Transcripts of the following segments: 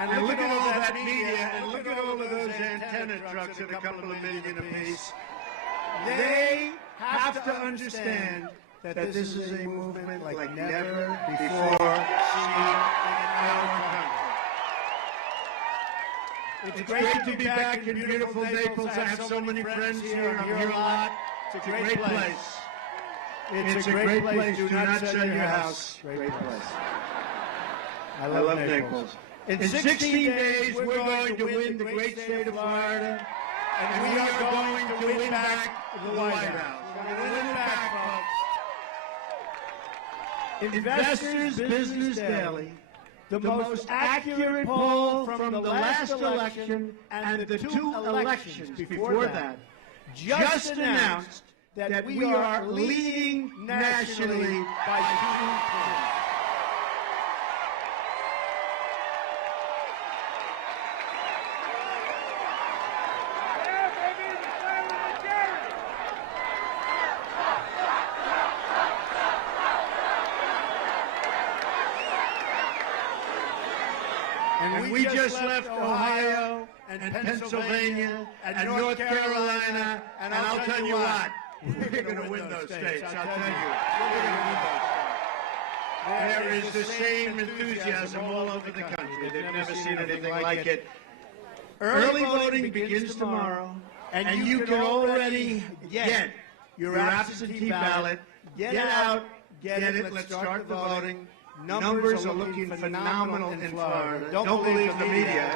And look at all that media, and look at all of those antenna trucks at a couple of million apiece. They have to understand that this is a movement like never before seen in our country. It's great to be back in beautiful Naples. I have so many friends here, and I'm here a lot. It's a great place. It's a great place. Do not sell your house. Great place. I love Naples. In 16 days, we're going to win the great state of Florida, and we are going to win back the White House. We're going to win back, folks. Investors Business Daily, the most accurate poll from the last election and the two elections before that, just announced that we are leading nationally by 2 points. And we just left Ohio and Pennsylvania and North Carolina, and I'll tell you what, we're going to win those states. I'll tell you, we're going to win those states. There is the same enthusiasm all over the country. They've never seen anything like it. Early voting begins tomorrow, and you can already get your absentee ballot. Get out, get it. Let's start the voting. Numbers are looking phenomenal in Florida. Don't believe the media.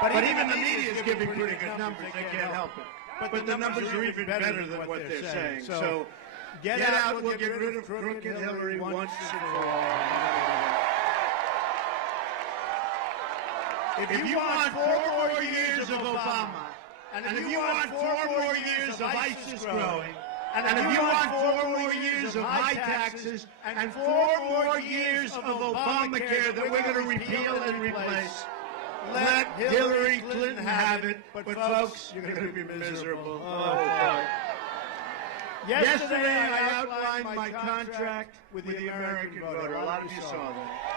But even the media is giving pretty good numbers. They can't help it. But the numbers are even better than what they're saying. So get out. We'll get rid of crooked Hillary once and for all. If you want 4 more years of Obama, and if you want 4 more years of ISIS growing, and if you want 4 more years of high taxes and 4 more years of Obamacare that we're going to repeal and replace, let Hillary Clinton have it. But folks, you're going to be miserable. Oh, boy. Yesterday, I outlined my contract with the American voter. A lot of you saw that.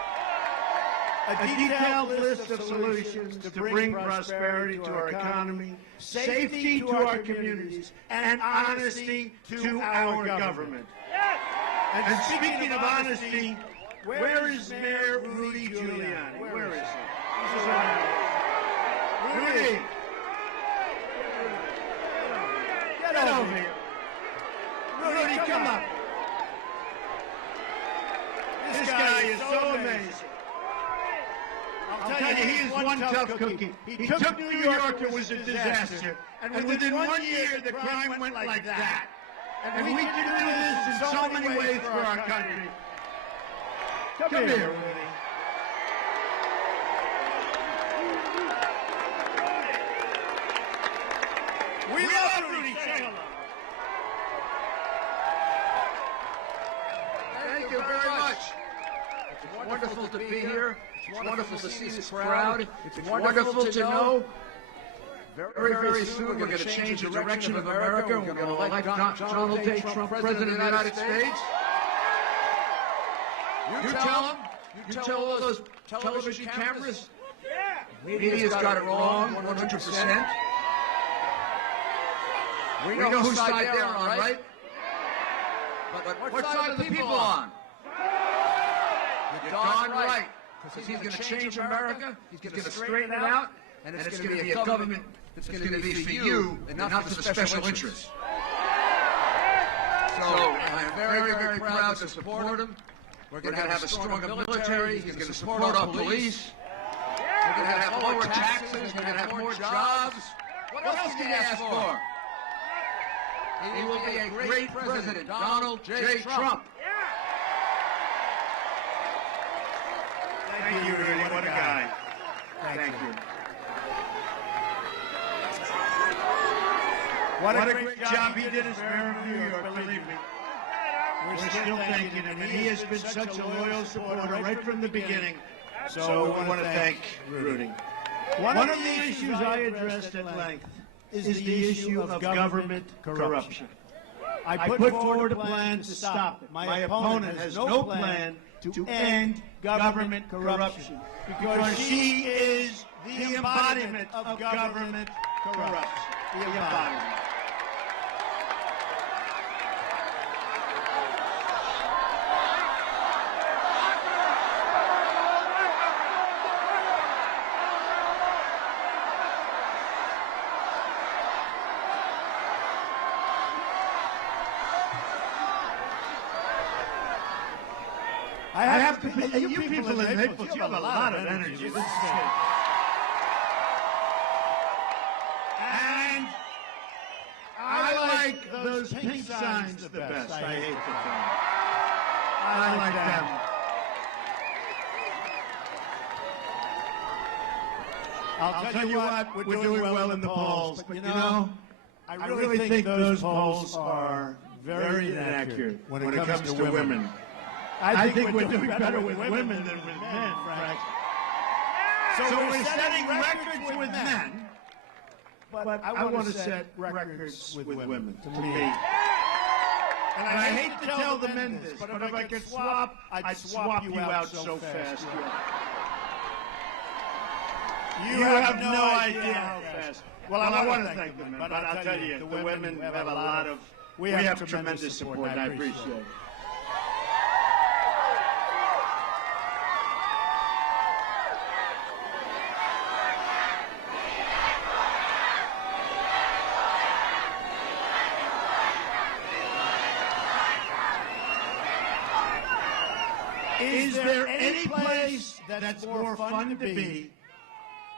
A detailed list of solutions to bring prosperity to our economy, safety to our communities, and honesty to our government. And speaking of honesty, where is Mayor Rudy Giuliani? Where is he? Rudy! Get over here. Rudy, come up. This guy is so amazing. I'll tell you, he is one tough cookie. He took New York, it was a disaster. And within 1 year, the crime went like that. And we can do this in so many ways for our country. Come here, Rudy. We love Rudy. Thank you very much. It's wonderful to be here. It's wonderful to see this crowd. It's wonderful to know very, very soon we're going to change the direction of America. We're going to elect Donald J. Trump President of the United States. You tell them. You tell all those television cameras. The media's got it wrong 100%. We know whose side they're on, right? But what side are the people on? You're darn right. Because he's going to change America, he's going to straighten it out, and it's going to be a government that's going to be for you and not for the special interests. So I'm very, very proud to support him. We're going to have a stronger military. He's going to support our police. We're going to have lower taxes. We're going to have more jobs. What else can you ask for? He will be a great president, Donald J. Trump. Thank you, Rudy. What a guy. Thank you. What a great job he did as mayor of New York, believe me. We're still thanking him, and he has been such a loyal supporter right from the beginning. So we want to thank Rudy. One of the issues I addressed at length is the issue of government corruption. I put forward a plan to stop it. My opponent has no plan to end government corruption because she is embodiment of government corrupts. The embodiment. I have to. You people in Naples, you have a lot of energy. This is good. And I like those pink signs the best. I hate the thing. I like them. I'll tell you what, we're doing well in the polls, but you know, I really think those polls are very inaccurate when it comes to women. I think we're doing better with women than with men, Frank. So we're setting records with men, but I want to set records with women, to me. And I hate to tell the men this, but if I could swap, I'd swap you out so fast. You have no idea how fast. Well, I want to thank the men, but I'll tell you, the women have a lot of, we have tremendous support, and I appreciate it. Is there any place that's more fun to be?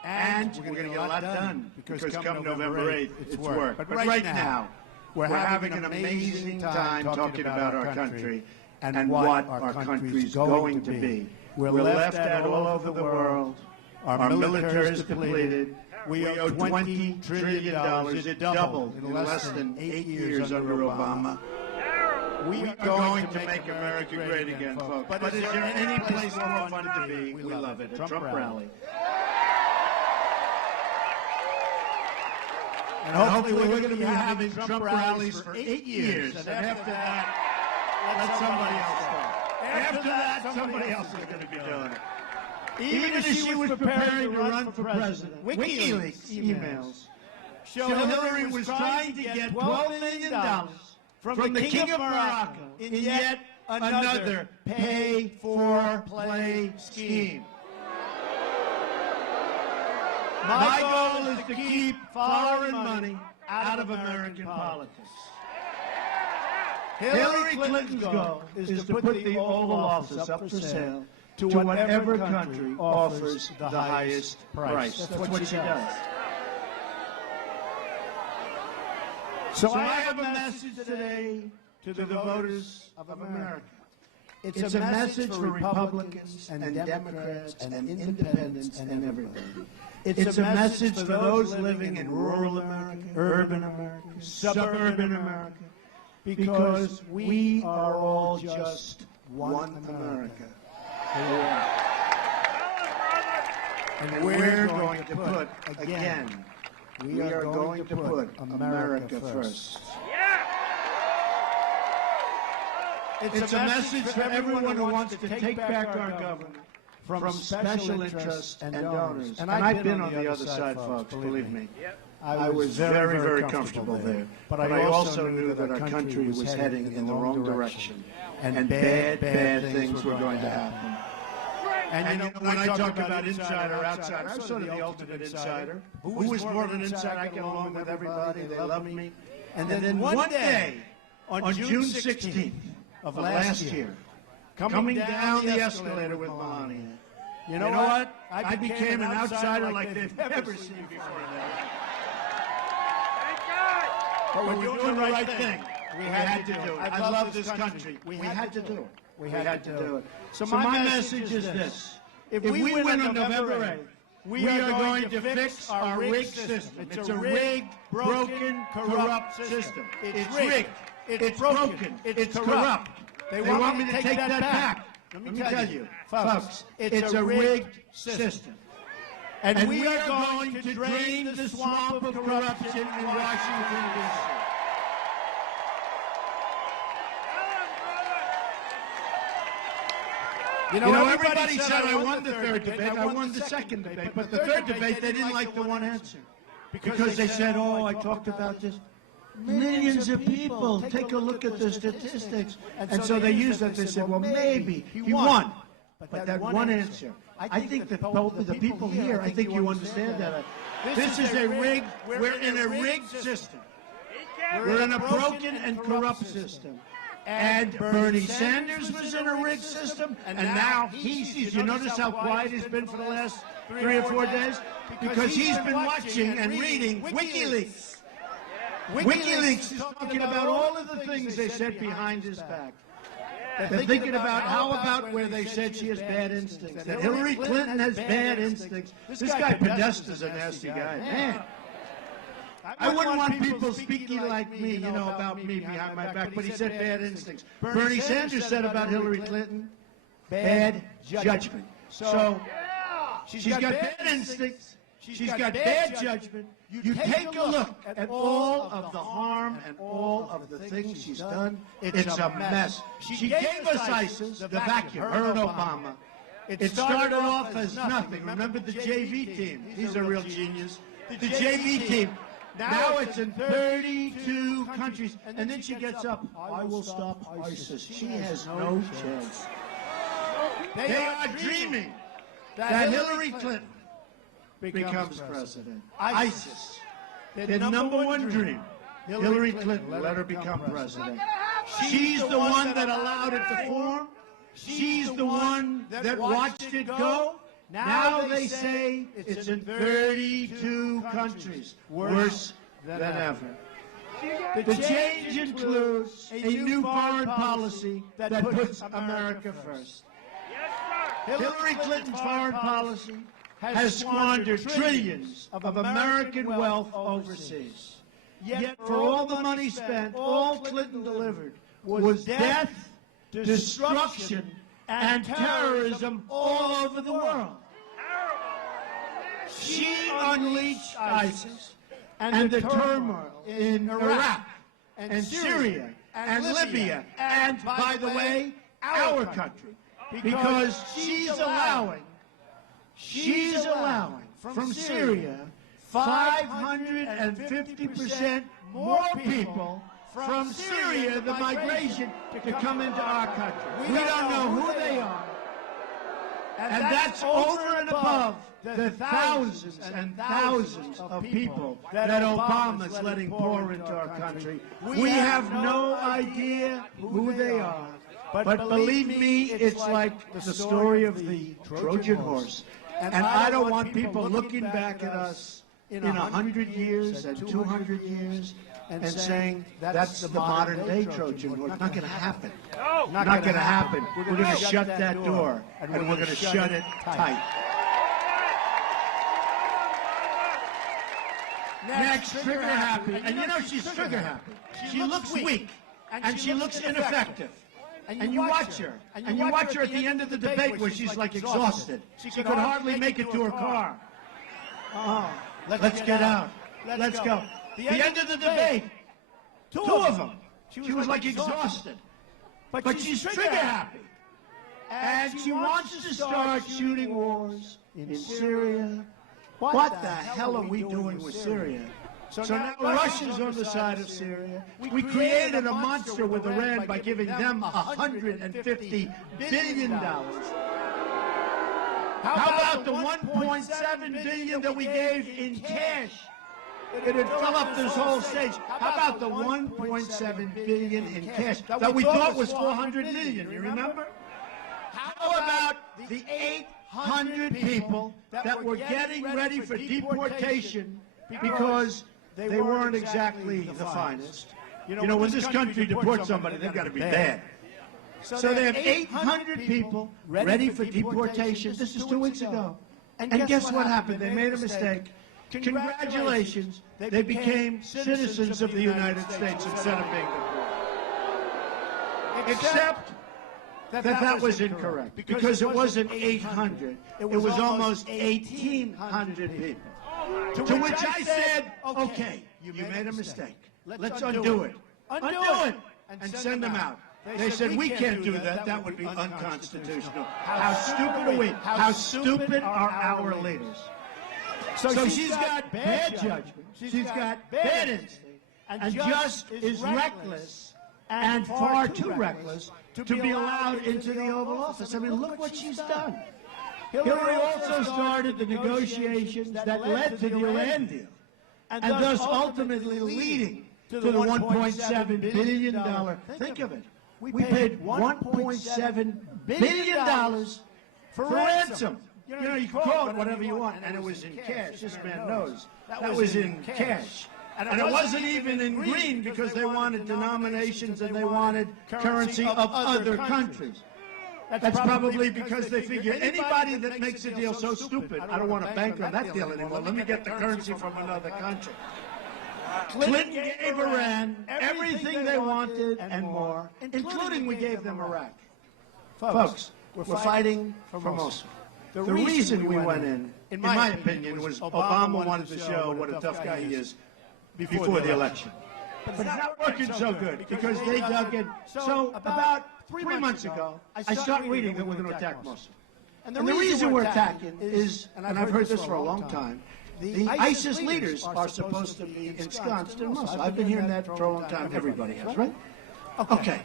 And we're going to get a lot done because come November 8th, it's work. But right now, we're having an amazing time talking about our country and what our country's going to be. We're left out all over the world. Our military is depleted. We owe $20 trillion. It doubled in less than 8 years under Obama. We are going to make America great again, folks. But is there any place more fun to be? We love it. A Trump rally. And hopefully we're going to be having Trump rallies for 8 years. And after that, let somebody else go. After that, somebody else is going to be doing it. Even as she was preparing to run for president, WikiLeaks emails show Hillary was trying to get $12 million from the King of Morocco in yet another pay-for-play scheme. My goal is to keep foreign money out of American politics. Hillary Clinton's goal is to put the Oval Office up for sale to whatever country offers the highest price. That's what she does. So I have a message today to the voters of America. It's a message for Republicans and Democrats and independents and everybody. It's a message for those living in rural America, urban America, suburban America, because we are all just one America. And we're going to put, again, we are going to put America first. It's a message for everyone who wants to take back our government from special interests and donors. And I've been on the other side, folks, believe me. I was very, very comfortable there. But I also knew that our country was heading in the wrong direction. And bad things were going to happen. And you know, when I talk about insider, outsider, I'm sort of the ultimate insider. Who is more of an insider? I get along with everybody. They love me. And then one day, on June 16th of last year, coming down the escalator with Melania, you know what? I became an outsider like they've never seen before. But we're doing the right thing. We had to do it. I love this country. We had to do it. We had to do it. So my message is this. If we win on November 8th, we are going to fix our rigged system. It's a rigged, broken, corrupt system. It's rigged. It's broken. It's corrupt. They want me to take that back. Let me tell you, folks, it's a rigged system. And we are going to drain the swamp of corruption in Washington, D.C. You know, everybody said I won the third debate. I won the second debate. But the third debate, they didn't like the one answer. Because they said, oh, I talked about this. Millions of people. Take a look at the statistics. And so they used that. They said, well, maybe he won. But that one answer. I think that the people here, I think you understand that. This is a rigged, we're in a rigged system. We're in a broken and corrupt system. And Bernie Sanders was in a rigged system, and now you notice how quiet he's been for the last 3 or 4 days? Because he's been watching and reading WikiLeaks. WikiLeaks is talking about all of the things they said behind his back. They're thinking about how about where they said she has bad instincts, that Hillary Clinton has bad instincts. This guy Podesta's a nasty guy. Man. I wouldn't want people speaking like me, you know, about me behind my back, but he said bad instincts. Bernie Sanders said about Hillary Clinton, bad judgment. So, she's got bad instincts, she's got bad judgment. You take a look at all of the harm and all of the things she's done, it's a mess. She gave us ISIS, the vacuum, her and Obama. It started off as nothing. Remember the JV team? He's a real genius. The JV team. Now it's in 32 countries. And then she gets up, I will stop ISIS. She has no chance. They are dreaming that Hillary Clinton becomes president. ISIS, their number one dream. Hillary Clinton, let her become president. She's the one that allowed it to form. She's the one that watched it go. Now they say it's in 32 countries, worse than ever. The change includes a new foreign policy that puts America first. Hillary Clinton's foreign policy has squandered trillions of American wealth overseas. Yet for all the money spent, all Clinton delivered was death, destruction, and terrorism all over the world. She unleashed ISIS and the turmoil in Iraq and Syria and Libya and, by the way, our country, because she's allowing from Syria 550% more people from Syria, the migration, to come into our country. We don't know who they are. And that's over and above the thousands and thousands of people that Obama's letting pour into our country. We have no idea who they are. But believe me, it's like the story of the Trojan horse. And I don't want people looking back at us in 100 years and 200 years and saying that's the modern day Trojan horse. Not going to happen. Not going to happen. We're going to shut that door, and we're going to shut it tight. Next, trigger happy. And you know she's trigger happy. She looks weak, and she looks ineffective. And you watch her. And you watch her at the end of the debate where she's like exhausted. She could hardly make it to her car. Oh, let's get out. Let's go. The end of the debate, two of them. She was like exhausted. But she's trigger happy. And she wants to start shooting wars in Syria. What the hell are we doing with Syria? So now Russia's on the side of Syria. We created a monster with Iran by giving them $150 billion. How about the $1.7 billion that we gave in cash? It would fill up this whole stage. How about the $1.7 billion in cash that we thought was $400 million? You remember? How about the 800 people that were getting ready for deportation because they weren't exactly the finest? You know, when this country deports somebody, they've got to be bad. So they have 800 people ready for deportation. This is 2 weeks ago. And guess what happened? They made a mistake. Congratulations, they became citizens of the United States instead of being deported. Except that was incorrect, because it wasn't 800. It was almost 1,800 people. To which I said, okay, you made a mistake. Let's undo it. Undo it and send them out. They said, we can't do that. That would be unconstitutional. How stupid are we? How stupid are our leaders? So she's got bad judgment. She's got bad instinct. And just is reckless and far too reckless to be allowed into the Oval Office. I mean, look what she's done. Hillary also started the negotiations that led to the Iran deal, and thus ultimately leading to the $1.7 billion. Think of it. We paid $1.7 billion for ransom. You know, you can call it whatever you want, and it was in cash. This man knows. That was in cash. And it wasn't even in green because they wanted denominations and they wanted currency of other countries. That's probably because they figure anybody that makes a deal so stupid, I don't want to bank on that deal anymore. Let me get the currency from another country. Clinton gave Iran everything they wanted and more, including we gave them Iraq. Folks, we're fighting for Mosul. The reason we went in my opinion, was Obama wanted to show what a tough guy he is before the election. But it's not working so good because they dug in. So about 3 months ago, I started reading that we're going to attack Mosul. And the reason we're attacking is, and I've heard this for a long time, the ISIS leaders are supposed to be ensconced in Mosul. I've been hearing that for a long time. Everybody has, right? Okay.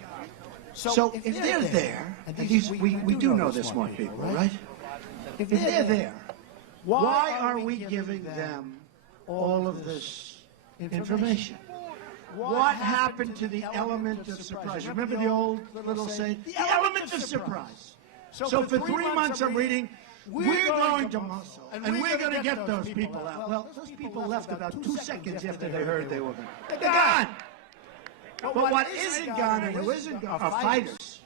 So if they're there, and we do know they're smart people, right? If they're there, why are we giving them all of this information? What happened to the element of surprise? Remember the old little saying, the element of surprise. So for 3 months I'm reading, we're going to Mosul, and we're going to get those people out. Well, those people left about 2 seconds after they heard they were going. They're gone. But what isn't gone and who isn't gone are fighters.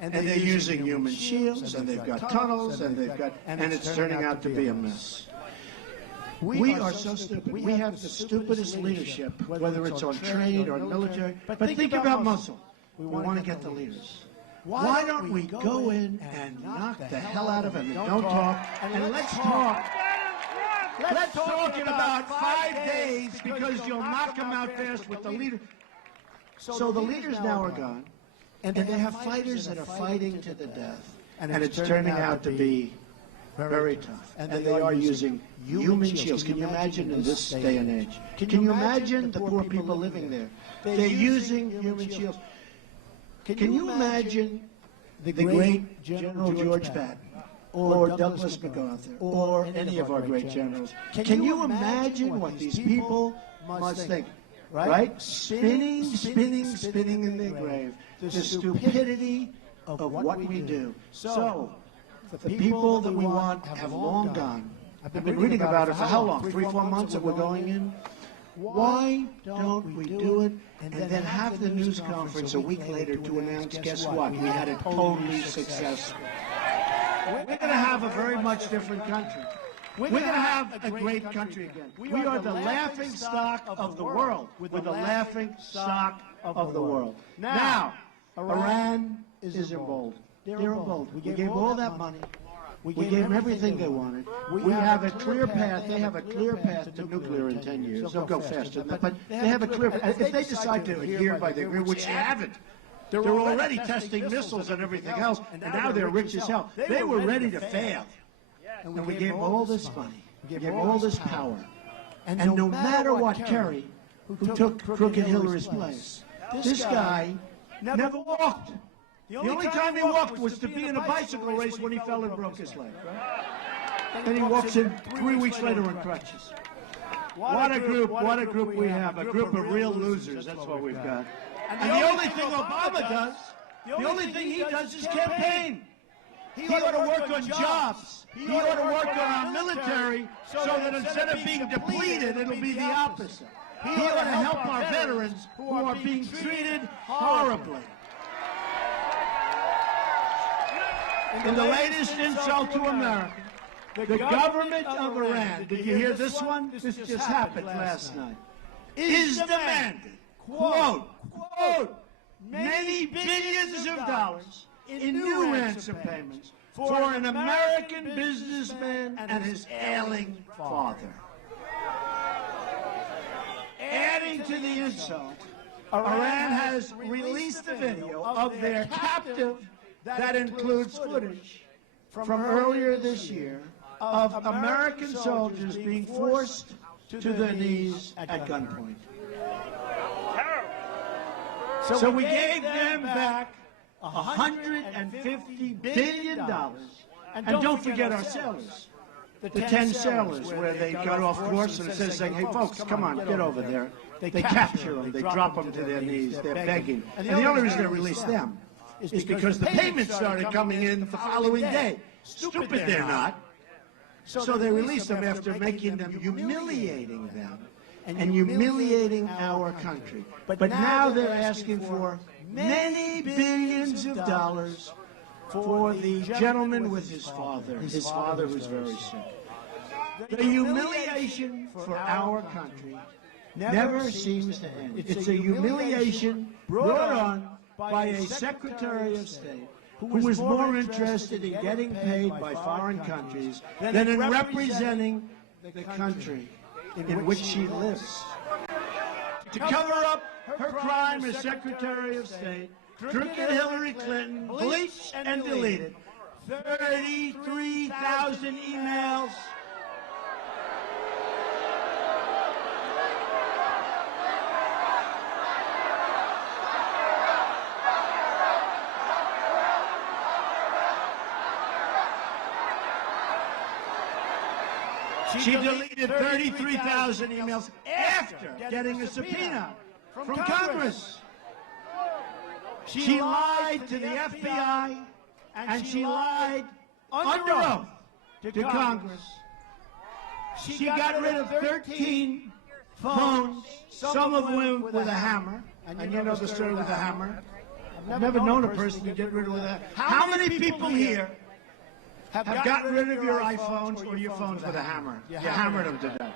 And they're using human shields, and they've got tunnels, and it's turning out to be a mess. We are so stupid. We have the stupidest leadership, whether it's on trade or military. But think about Mosul. We want to get the leaders. Why don't we go in and knock the hell out of them and don't talk? And let's talk. Let's talk in about 5 days because you'll knock them out fast with the leader. So the leaders now are gone, and they have fighters that are fighting to the death. And it's turning out to be very tough. And they are using human shields. Can you imagine in this day and age? Can you imagine the poor people living there? They're using human shields. Can you imagine the great General George Patton or Douglas MacArthur or any of our great generals? Can you imagine what these people must think? Right? Spinning in their grave. The stupidity of what we do. So, the people that we want have long gone. I've been reading about it for how long? 3, 4 months that we're going in? Why don't we do it and then have the news conference a week later to announce, guess what? We had it totally successful. We're going to have a very much different country. We're going to have a great country again. We are the laughing stock of the world. We're the laughing stock of the world. Now, Iran is emboldened. They're emboldened. We gave all that money. We gave them everything they wanted. We have a clear path. They have a clear path to nuclear in 10 years. They'll go faster than that. But they have a clear path. If they decide to adhere by the agreement, which they haven't, they're already testing missiles and everything else, and now they're rich as hell. They were ready to fail. And we gave them all this money. We gave them all this power. And no matter what Kerry, who took crooked Hillary's place, this guy never walked. The only time he walked was to be in a bicycle race when he fell and broke his leg. Right? Then he walks in 3 weeks later on crutches. What a group we have. A group of real losers. That's what we've got. And the only thing Obama does, the only thing he does is campaign. He ought to work on jobs. He ought to work on our military so that instead of being depleted, it'll be the opposite. He ought to help our veterans who are being treated horribly. In the latest insult to America, the government of Iran, did you hear this one? This just happened last night, is demanding, quote, many billions of dollars in new ransom payments for an American businessman and his ailing father. Adding to the insult, Iran has released a video of their captive that includes footage from earlier this year of American soldiers being forced to their knees at gunpoint. So we gave them back $150 billion. And don't forget our sailors, the 10 sailors where they got off course and it says, saying, hey, folks, come on, get over there. They capture them, they drop them to their knees, they're begging. And the only reason they released them is because the payments started coming in the following day. Stupid they're not. So they released them after making them, humiliating them, and humiliating our country. But now they're asking for many billions of dollars for the gentleman with his father who's very sick. The humiliation for our country never seems to end. It's a humiliation brought on by a Secretary of State who is more interested in getting paid by foreign countries than in representing the country in which she lives. To cover up her crime as Secretary of State, crooked Hillary Clinton bleached and deleted 33,000 emails. She deleted 33,000 emails after getting a subpoena from Congress. She lied to the FBI, and she lied under oath to Congress. She got rid of 13 phones, some of them with a hammer. And you know the story with a hammer. I've never known a person to get rid of that. How many people here have gotten rid of your iPhones or your phones with a hammer? You hammered them to death.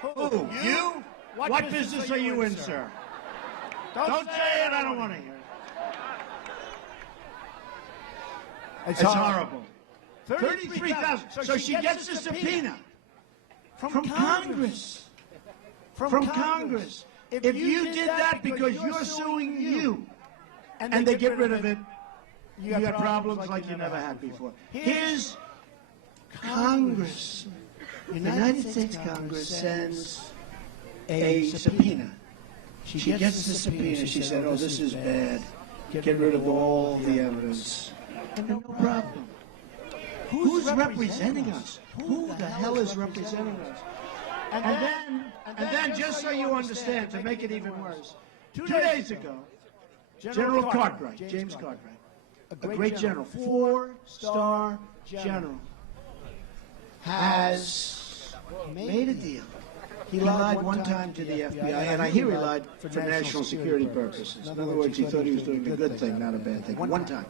Who? You? What business are you in, sir? Don't say it, I don't want to hear it. It's horrible. 33,000. So she gets a subpoena from Congress. From Congress. If you did that because you're suing you, and they get rid of it, you have problems like you never had before. Here's Congress. United States Congress sends a subpoena. She gets the subpoena. She said, oh, this is bad. Get rid of all the evidence. And no problem. Who's representing us? Who the hell is representing us? And then, just so you understand, to make it even worse, 2 days ago, General Cartwright, James Cartwright, a great general, 4-star general, has made a deal. He lied one time to the FBI, and I hear he lied for national security purposes. In other words, he thought he was doing a good thing, not a bad thing. One time.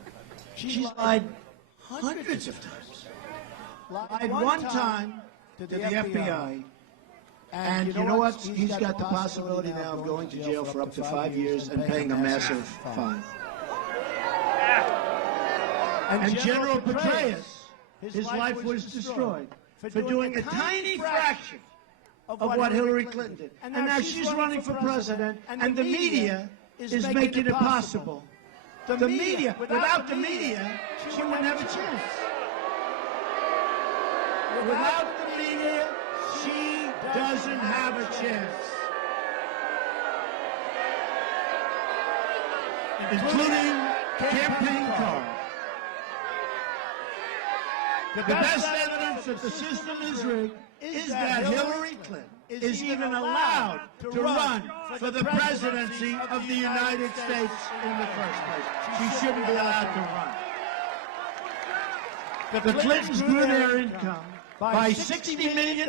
She's lied hundreds of times. Lied one time to the FBI, and you know what? He's got the possibility now of going to jail for up to 5 years and paying a massive fine. And General Petraeus, his life was destroyed for doing a tiny fraction of what Hillary Clinton did. And now she's running for president, and the media is making it possible. The media, without the media, she wouldn't have a chance. Without the media, she doesn't have a chance. Including campaign cards. The best evidence that the system is rigged is that Hillary Clinton is even allowed to run for the presidency of the United States in the first place. She shouldn't be allowed to run. The Clintons grew their income by $60 million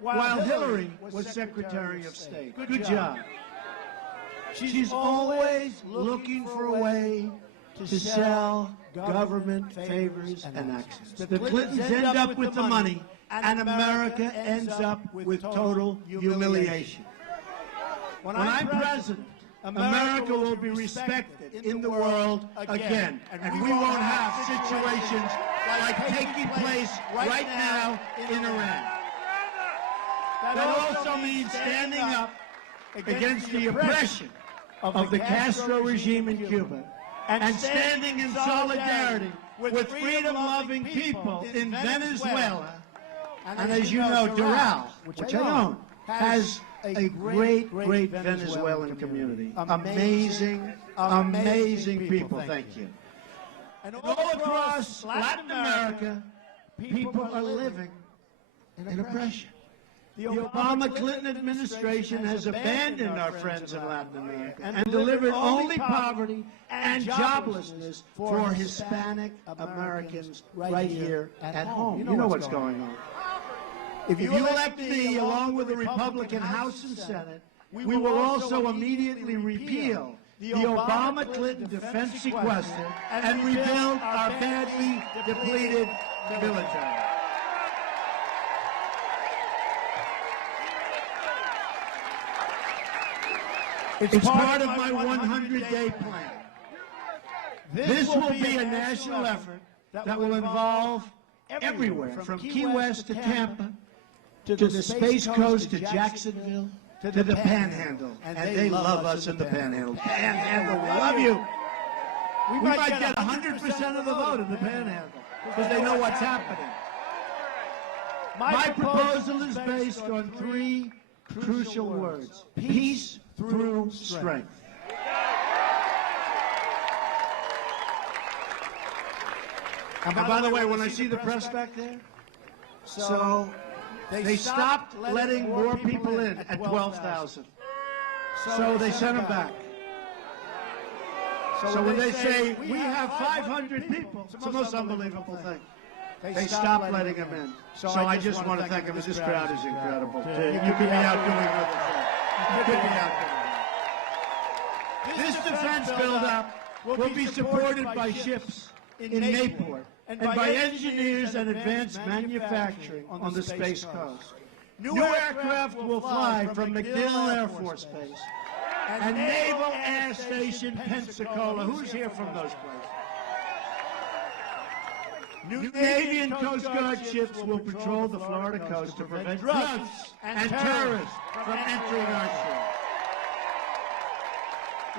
while Hillary was Secretary of State. Good job. She's always looking for a way to sell government favors and access. The Clintons end up with the money, and America ends up with total humiliation. When I'm president, America will be respected in the world again, and we won't have situations like taking place right now in Iran. That also means standing up against the oppression of the Castro regime in Cuba and standing in solidarity with freedom-loving people in Venezuela. And as you know, Doral, which I own, has a great Venezuelan community. Amazing, amazing people. Thank you. And all across Latin America, people are living in oppression. The Obama-Clinton administration has abandoned our friends in Latin America and delivered only poverty and joblessness for Hispanic Americans right here at home. You know what's going on. If you elect me along with the Republican House and Senate, we will also immediately repeal the Obama-Clinton defense sequester and rebuild our badly depleted military. It's part of my 100-day plan. This will be a national effort that will involve everywhere, from Key West to Tampa, to the Space Coast to Jacksonville, to the Panhandle. And they love us in the Panhandle. Panhandle, we love you. We might get 100% of the vote in the Panhandle because they know what's happening. My proposal is based on three crucial words: peace through strength. And by the way, when I see the press back there, so they stopped letting more people in at 12,000. So they sent them back. So when they say, we have 500 people, it's the most unbelievable thing. They stopped letting them in. So I just want to thank them. This crowd is incredible. You could be out doing other things. You could be out doing this defense buildup will be supported by ships in Naples and by engineers and advanced manufacturing on the Space Coast. New aircraft will fly from MacDill Air Force Base and Naval Air Station Pensacola. Who's here from those places? New Navy and Coast Guard ships will patrol the Florida coast to prevent drugs and terrorists from entering our shore.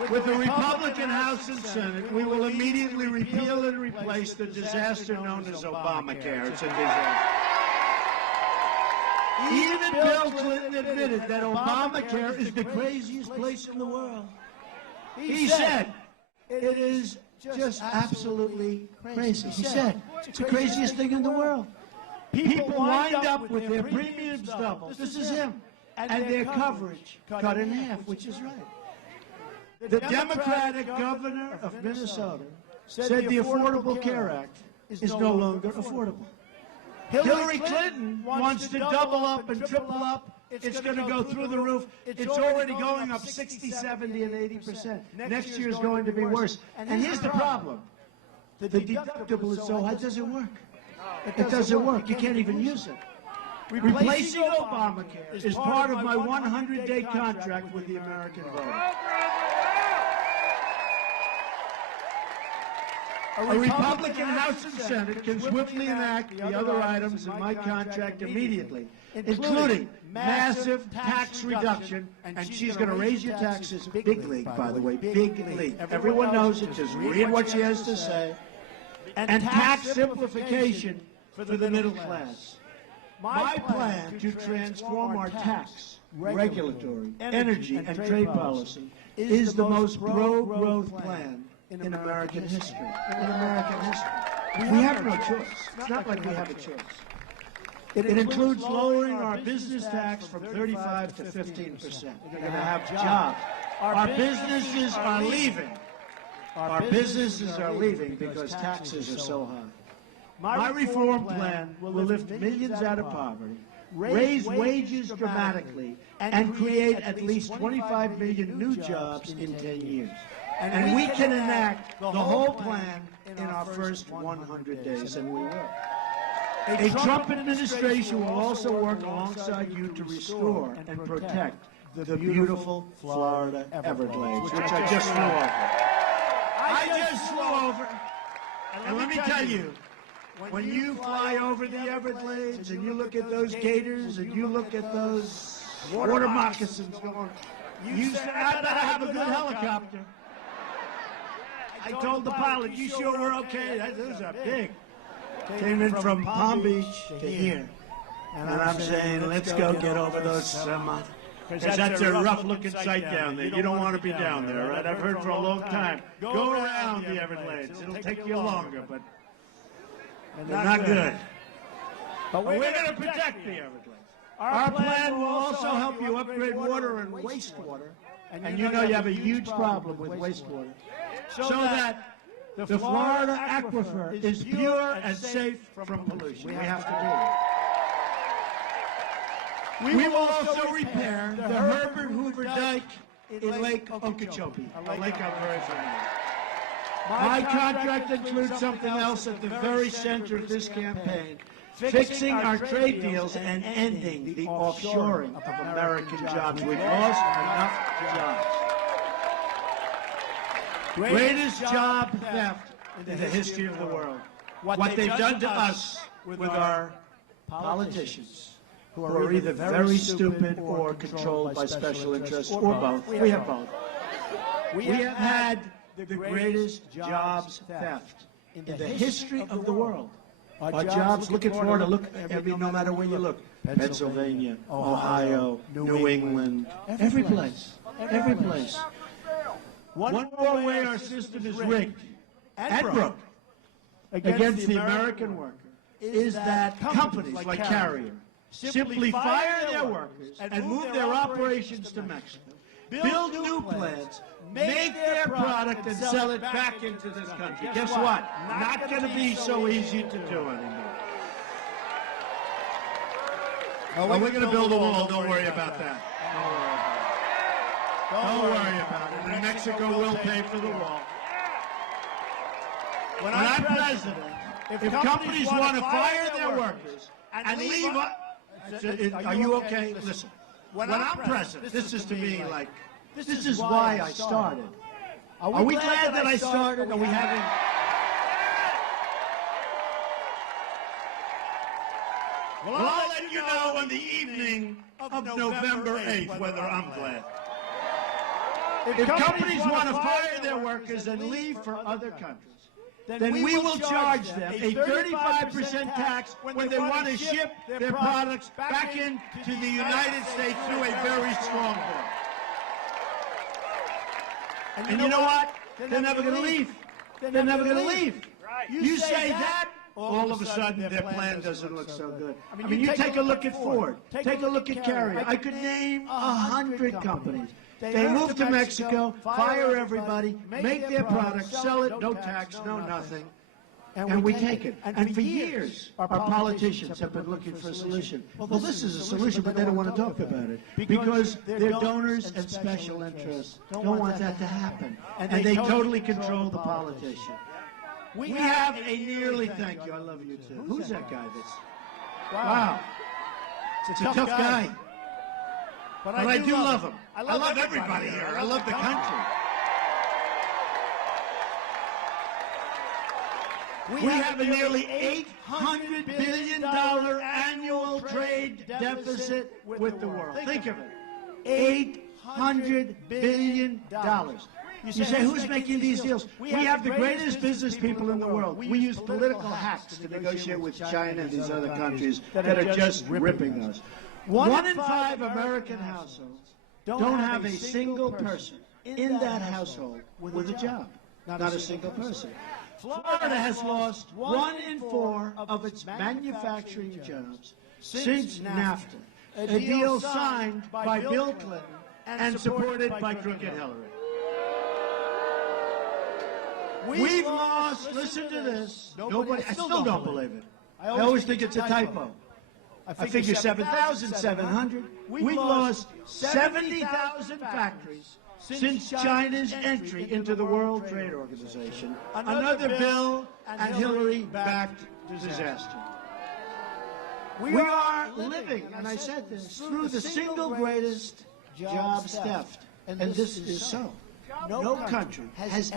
With the Republican House and Senate, we will immediately repeal and replace the disaster known as Obamacare. It's a disaster. Even Bill Clinton admitted that Obamacare is the craziest place in the world. He said it is just absolutely crazy. He said it's the craziest thing in the world. People wind up with their premiums doubled. This is him. And their coverage cut in half, which is right. The Democratic governor of Minnesota said the Affordable Care Act is no longer affordable. Hillary Clinton wants to double up and triple up. It's going to go through the roof. It's already going up 60, 70, and 80%. Next year is going to be worse. And here's the problem. The deductible is so high, it doesn't work. It doesn't work. You can't even use it. Replacing Obamacare is part of my 100-day contract with the American voter. A Republican House and Senate can swiftly enact the other items in my contract immediately, including massive tax reduction, and she's going to raise your taxes big league, by the way, big league. Everyone knows it. Just read what she has to say. And tax simplification for the middle class. My plan to transform our tax, regulatory, energy, and trade policy is the most pro-growth plan in American history. We have no choice. It's not like we have a choice. It includes lowering our business tax from 35 to 15%. We're going to have jobs. Our businesses are leaving. Our businesses are leaving because taxes are so high. My reform plan will lift millions out of poverty, raise wages dramatically, and create at least 25 million new jobs in 10 years. And we can enact the whole plan in our first 100 days, and we will. A Trump administration will also work alongside you to restore and protect the beautiful Florida Everglades, which I just flew over. I just flew over, and let me tell you, when you fly over the Everglades and you look at those gators and you look at those water moccasins going, You said, I better have a good helicopter. I told the pilot, you sure we're okay? Those are big. Came in from Palm Beach to here. And I'm saying, let's go get over those because that's a rough-looking sight down there. You don't want to be down there, right? I've heard for a long time. Go around the Everglades. It'll take you longer, but they're not good. But we're going to protect the Everglades. Our plan will also help you upgrade water and wastewater. And you know you have a huge problem with wastewater. So that the Florida aquifer is pure and safe from pollution. We have to do it. We will also repair the Herbert Hoover Dike in Lake Okeechobee, a lake I'm very familiar with. My contract includes something else at the very center of this campaign, fixing our trade deals and ending the offshoring of American jobs. We've lost enough jobs. Greatest job theft in the history of the world. What they've done to us with our politicians, who are either very stupid or controlled by special interests, or both. We have both. We have had the greatest jobs theft in the history of the world. Our jobs, look at Florida, look, no matter where you look, Pennsylvania, Ohio, New England, every place, every place. One more way our system is rigged and broke against the American worker is that companies like Carrier simply fire their workers and move their operations to Mexico, build new plants, make their product and sell it back into this country. Guess what? Not going to be so easy to do anymore. Oh, we're going to build a wall. Don't worry about that. Don't worry about it. And Mexico will pay for the wall. When I'm president, if companies want to fire their workers and leave us, are you okay? Listen, when I'm president, this is to me like, this is why I started. Are we glad that I started? Are we having... Well, I'll let you know on the evening of November 8th whether I'm glad. If companies want to fire their workers and leave for other countries, then we will charge them a 35% tax when they want to ship their products back into the United States through a very strong border. And you know what? They're never going to leave. They're never going to leave. You say that, all of a sudden their plan doesn't look so good. I mean, you take a look at Ford. Take a look at Carrier. I could name 100 companies. They move to Mexico, fire everybody, make their product, sell it, no tax, no nothing, and we take it. And for years, our politicians have been looking for a solution. Well, this is a solution, but they don't want to talk about it because their donors and special interests don't want that to happen. And they totally control the politician. We have a nearly, thank you, I love you too. Who's that guy that's, wow, it's a tough guy. But I do love him. I love everybody here. I love the country. We have a nearly $800 billion annual trade deficit with the world. Think of it. $800 billion. You say, who's making these deals? We have the greatest business people in the world. We use political hacks to negotiate with China and these other countries that are just ripping us. 1 in 5 American households don't have a single person in that household with a job. Not a single person. Florida has lost 1 in 4 of its manufacturing jobs since NAFTA, a deal signed by Bill Clinton and supported by crooked Hillary. We've lost, listen to this, nobody, I still don't believe it. I always think it's a typo. I figure 7,700. We've lost 70,000 factories since China's entry into the World Trade Organization. Another Bill and Hillary-backed disaster. We are living, and I said this, through the single greatest jobs theft. And this is so. No country has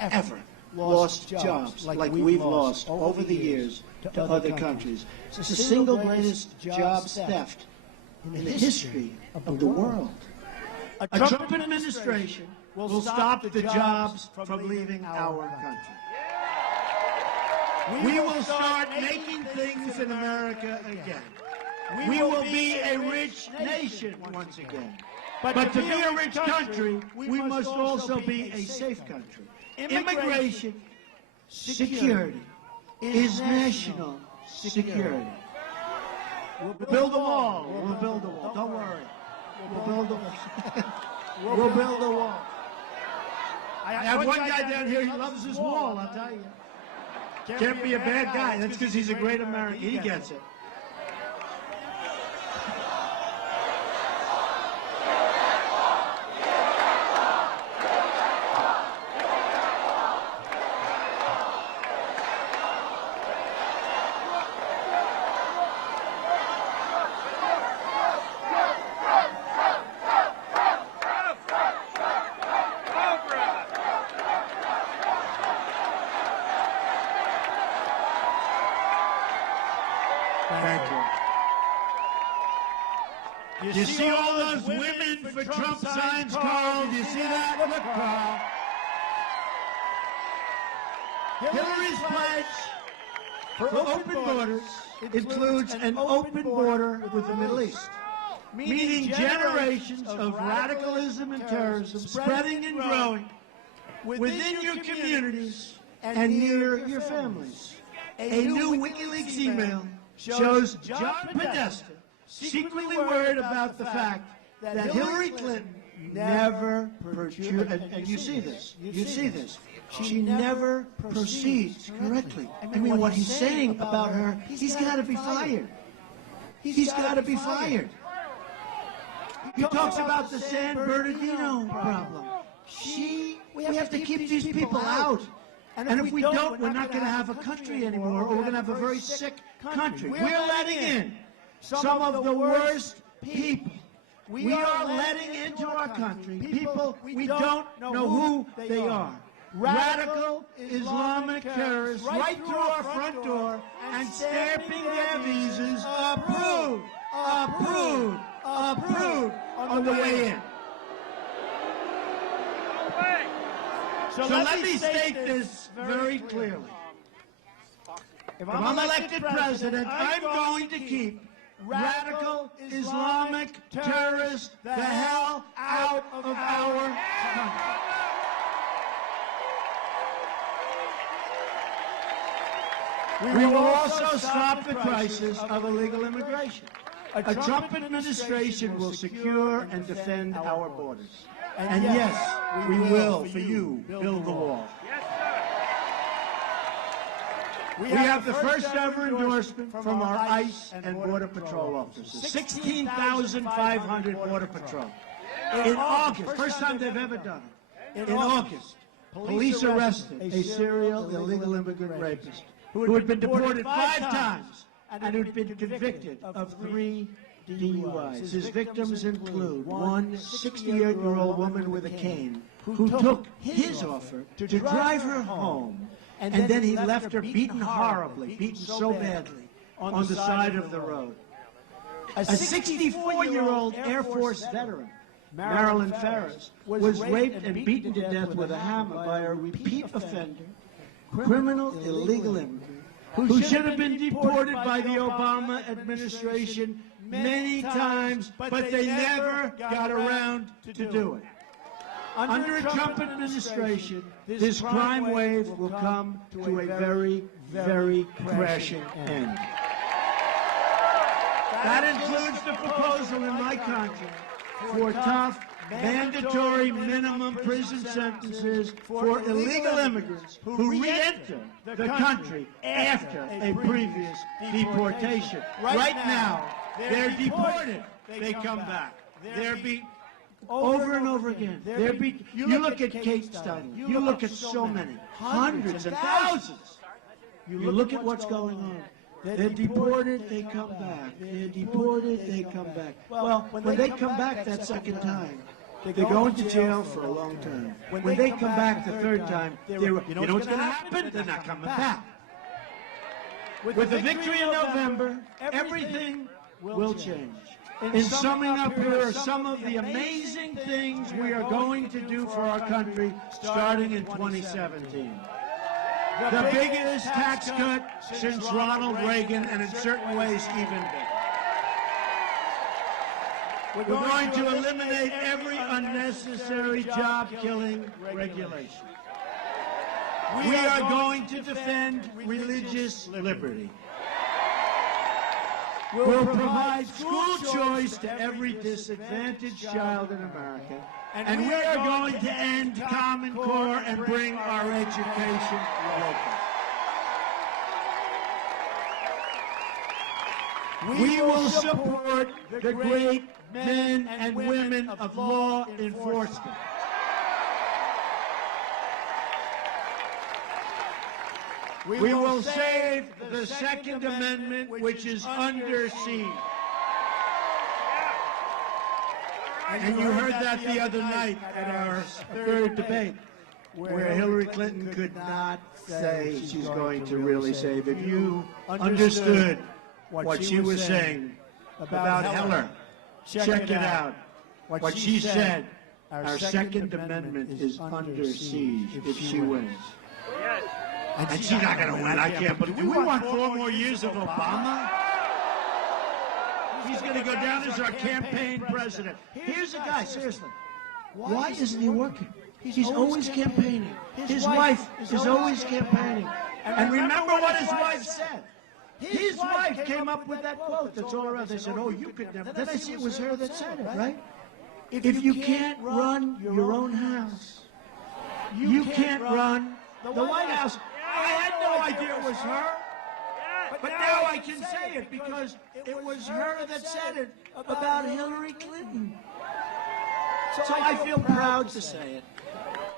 ever lost jobs like we've lost over the years to other countries. It's the single greatest jobs theft in the history of the world. A Trump administration will stop the jobs from leaving our country. We will start making things in America again. We will be a rich nation once again. But to be a rich country, we must also be a safe country. Immigration security is national security. We'll build a wall. We'll build a wall. Don't worry. We'll build a wall. We'll build a wall. I have one guy down here, he loves his wall, I'll tell you. Can't be a bad guy. That's because he's a great American. He gets it. Thank you. Do you see all those women for Trump signs, Carl? Do you see that? Look, Carl. Hillary's pledge for open borders includes an open border with the Middle East, meaning generations of radicalism and terrorism spreading and growing within your communities and near your families. A new WikiLeaks email shows John Podesta secretly worried about the fact that Hillary Clinton never and you see this, she never proceeds correctly. I mean, what he's saying about her, he's got to be fired. He's got to be fired. He talks about the San Bernardino problem. We have to keep these people out. And if we don't, we're not going to have a country anymore, or we're going to have a very sick country. We're letting in some of the worst people. We are letting into our country people we don't know who they are. Radical Islamic terrorists right through our front door and stamping their visas approved on the way in. So let me state this very clearly. If I'm elected president, I'm going to keep radical Islamic terrorists the hell out of our country. We will also stop the crisis of illegal immigration. A Trump administration will secure and defend our borders. And yes, we will, for you, build the wall. We have the first ever endorsement from our ICE and Border Patrol officers. 16,500 Border Patrol. In August, first time they've ever done it. In August, police arrested a serial illegal immigrant rapist who had been deported 5 times and who had been convicted of 3 DUIs. His victims include one 68-year-old woman with a cane who took his offer to drive her home, and then he left her beaten horribly, beaten so badly, on the side of the road. A 64-year-old Air Force veteran, Marilyn Ferris, was raped and beaten to death with a hammer by a repeat offender, criminal illegal immigrant, who should have been deported by the Obama administration many times, but they never got around to do it. Under a Trump administration, this crime wave will come to a very, very crashing end. That includes the proposal in my country for tough, mandatory minimum prison sentences for illegal immigrants who re-enter the country after a previous deportation. Right now, they're deported. They come back. They're beat over and over again. They're beat. You look at Kate Stein. You look at so many, hundreds and thousands. You look at what's going on. They're deported, they come back. They're deported, they come back. Well, when they come back that second time, they're going to jail for a long time. When they come back the third time, you know what's going to happen? They're not coming back. With the victory in November, everything will change. In summing up, here are some of the amazing things we are going to do for our country starting in 2017. The biggest tax cut since Ronald Reagan, and in certain ways even bigger. We're going to eliminate every unnecessary job-killing regulation. We are going to defend religious liberty. We'll provide school choice to every disadvantaged child in America. And we are going to end Common Core and bring our education local. We will support the great men and women of law enforcement. We will save the Second Amendment, which is under siege. And you heard that the other night at our third debate, where Hillary Clinton could not say she's going to really save. If you understood what she was saying about Heller, check it out. What she said, our Second Amendment is under siege if she wins. And she's not going to win. I can't believe it. Do we want 4 more years of Obama? He's going to go down as our campaign president. Here's a guy, seriously. Why isn't he working? He's always campaigning. His wife is always campaigning. And remember what his wife said. His wife came up with that quote that's all around. They said, oh, you could never. Then I see it was her that said it, right? If you can't run your own house, you can't run the White House. I had no idea it was her, but now I can say it because it was her that said it about Hillary Clinton. So I feel proud to say it.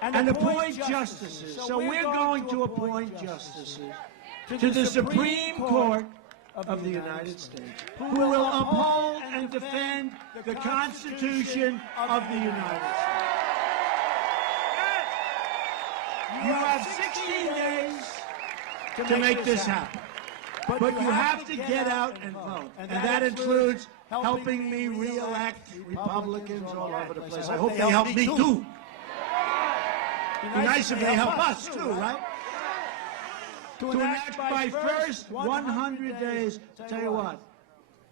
And appoint justices. So we're going to appoint justices to the Supreme Court of the United States, who will uphold and defend the Constitution of the United States. You have 16 days to make this happen. But you have to get out and vote. And that includes helping me re-elect Republicans all over the place. I hope they help me too. It'd be nice if they help us too, right? To enact my first 100 days. Tell you what,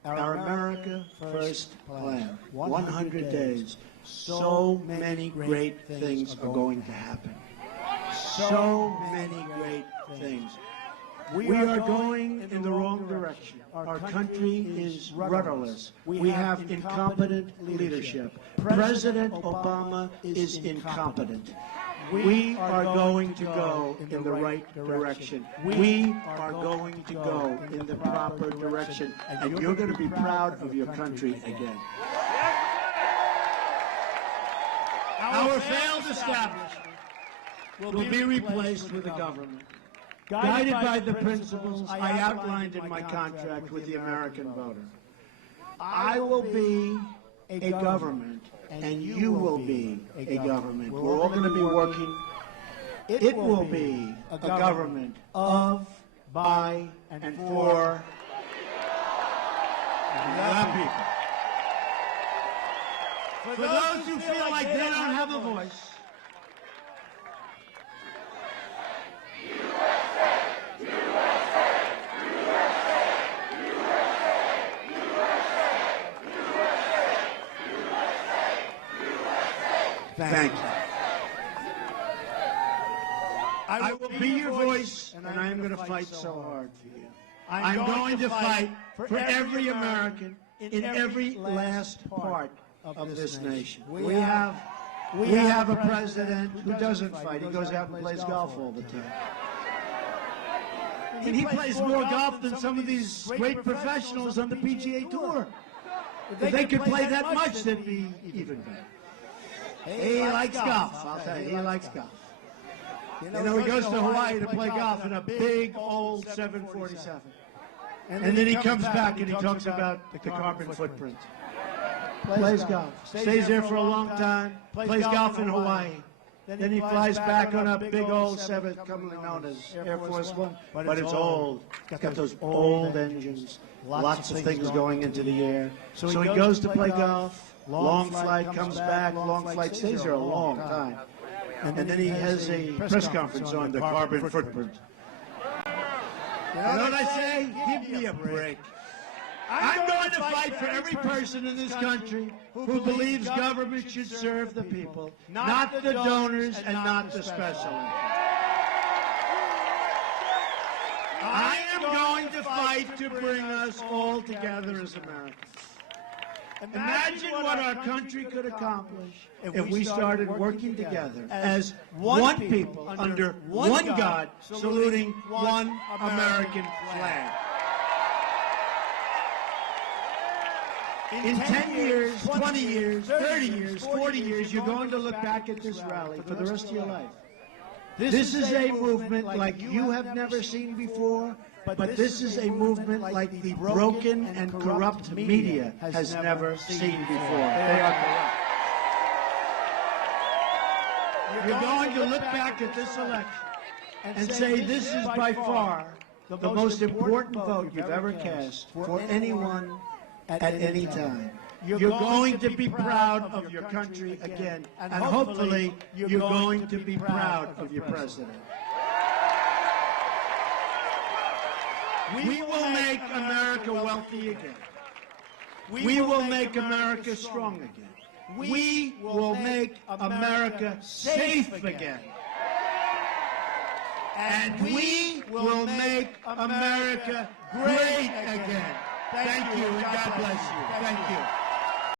our America First plan, 100 days. So many great things are going to happen. So many great things. We are going in the wrong direction. Our country is rudderless. We have incompetent leadership. President Obama is incompetent. We are going to go in the right direction. We are going to go in the proper direction. And you're going to be proud of your country again. Our failed establishment will be replaced with a government guided by the principles I outlined in my contract with the American voter. I will be a government, and you will be a government. We're all going to be working. It will be a government of, by, and for the people. For those who feel like they don't have a voice, thank you. I will be your voice, and I am going to fight so hard for you. I'm going to fight for every American in every last part of this nation. We have a president who doesn't fight. He goes out and plays golf all the time. And he plays more golf than some of these great professionals on the PGA Tour. If they could play that much, they'd be even better. He likes golf, I'll tell you. He likes golf. You know, he goes to Hawaii to play golf in a big, old 747. And then he comes back and he talks about the carbon footprint. Plays golf. Stays there for a long time. Plays golf in Hawaii. Then he flies back on a big old 7, commonly known as Air Force One, but it's old. It's got those old engines, lots of things going into the air. So he goes to play golf, long flight, comes back, long flight, stays there a long time. And then he has a press conference on the carbon footprint. You know what I say? Give me a break. I'm going to fight for every person in this country who believes government should serve the people, not the donors and not the special interests. I am going to fight to bring us all together as Americans. Imagine what our country could accomplish if we started working together as one people under one God, saluting one American flag. In 10 years, 20 years, 30 years, 40 years, you're going to look back at this rally for the rest of your life. This is a movement like you have never seen before, but this is a movement like the broken and corrupt media has never seen before. They are corrupt. You're going to look back at this election and say this is by far the most important vote you've ever cast for anyone at any time. You're going to be proud of your country again, and hopefully you're going to be proud of your president. We will make America wealthy again. We will make America strong again. We will make America safe again. And we will make America great again. Thank you, and God bless you. Thank you.